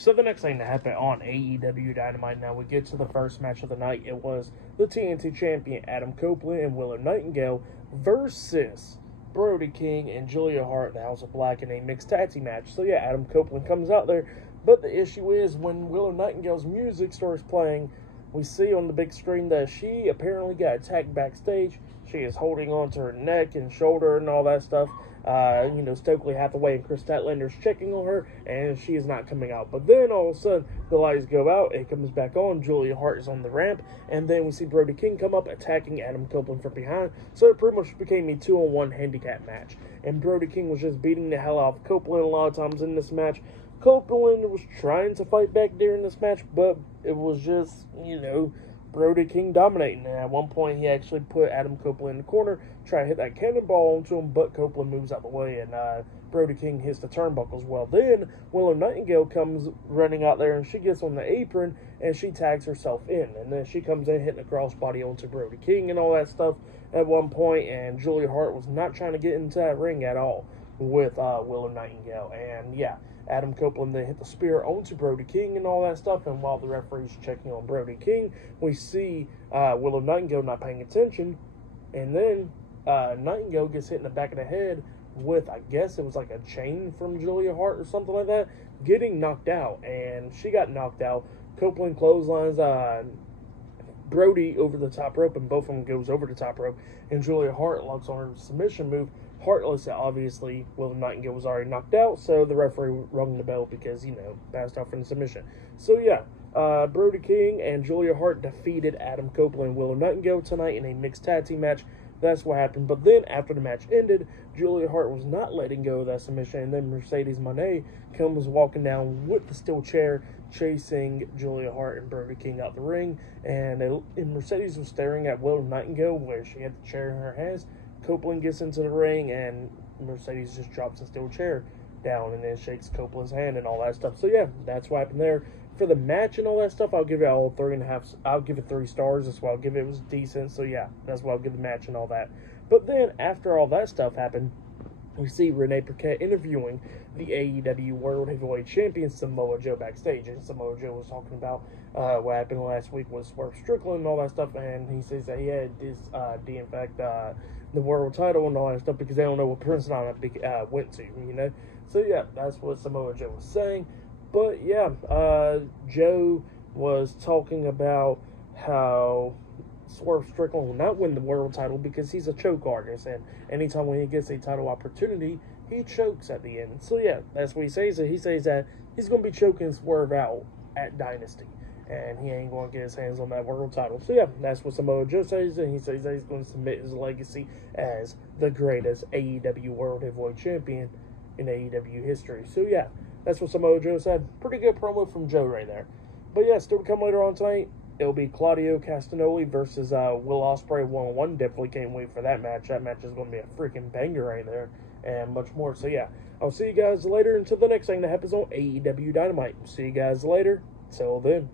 So the next thing that happened on AEW Dynamite, now we get to the first match of the night. It was the TNT champion Adam Copeland and Willow Nightingale versus Brody King and Julia Hart, the House of Black, in a mixed tag team match. So yeah, Adam Copeland comes out there, but the issue is when Willow Nightingale's music starts playing, we see on the big screen that she apparently got attacked backstage. She is holding on to her neck and shoulder and all that stuff. Stokely Hathaway and Chris Statlander's checking on her, and she is not coming out. But then all of a sudden, the lights go out, it comes back on, Julia Hart is on the ramp, and then we see Brody King come up, attacking Adam Copeland from behind. So it pretty much became a 2-on-1 handicap match. And Brody King was just beating the hell out of Copeland a lot of times in this match. Copeland was trying to fight back during this match, but it was just, Brody King dominating. And at one point, he actually put Adam Copeland in the corner, try to hit that cannonball onto him, but Copeland moves out the way, and Brody King hits the turnbuckles well. Then Willow Nightingale comes running out there, and she gets on the apron, and she tags herself in. And then she comes in, hitting a crossbody onto Brody King and all that stuff at one point, and Julia Hart was not trying to get into that ring at all with Willow Nightingale. And yeah, Adam Copeland then hit the spear onto Brody King and all that stuff, and while the referee's checking on Brody King, we see Willow Nightingale not paying attention, and then Nightingale gets hit in the back of the head with, I guess it was like a chain from Julia Hart or something like that, getting knocked out, and she got knocked out. Copeland clotheslines Brody over the top rope, and both of them goes over the top rope, and Julia Hart locks on her submission move. Heartless, obviously, Willow Nightingale was already knocked out, so the referee rung the bell because, passed out from the submission. So, yeah, Brody King and Julia Hart defeated Adam Copeland and Willow Nightingale tonight in a mixed tag team match. That's what happened. But then, after the match ended, Julia Hart was not letting go of that submission, and then Mercedes Moné comes walking down with the steel chair, chasing Julia Hart and Brody King out the ring, and Mercedes was staring at Willow Nightingale where she had the chair in her hands. Copeland gets into the ring, and Mercedes just drops the steel chair down and then shakes Copeland's hand and all that stuff. So yeah, that's what happened there. For the match and all that stuff, I'll give it all 3.5. I'll give it 3 stars. That's why I'll give it. It was decent. So yeah, that's why I'll give the match and all that. But then after all that stuff happened, we see Renee Paquette interviewing the AEW World Heavyweight Champion Samoa Joe backstage, and Samoa Joe was talking about what happened last week with Swerve Strickland and all that stuff, and he says that he had this, in fact, the world title and all that stuff because they don't know what person on it went to, So yeah, that's what Samoa Joe was saying. But yeah, Joe was talking about how Swerve Strickland will not win the world title because he's a choke artist, and anytime when he gets a title opportunity, he chokes at the end. So yeah, that's what he says. He says that he's going to be choking Swerve out at Dynasty, and he ain't going to get his hands on that world title. So yeah, that's what Samoa Joe says, and he says that he's going to submit his legacy as the greatest AEW World Heavyweight Champion in AEW history. So yeah, that's what Samoa Joe said. Pretty good promo from Joe right there. But yeah, still to come later on tonight, it'll be Claudio Castagnoli versus Will Ospreay 1-on-1. Definitely can't wait for that match. That match is going to be a freaking banger right there, and much more. So yeah, I'll see you guys later until the next thing that happens on AEW Dynamite. See you guys later. Till then.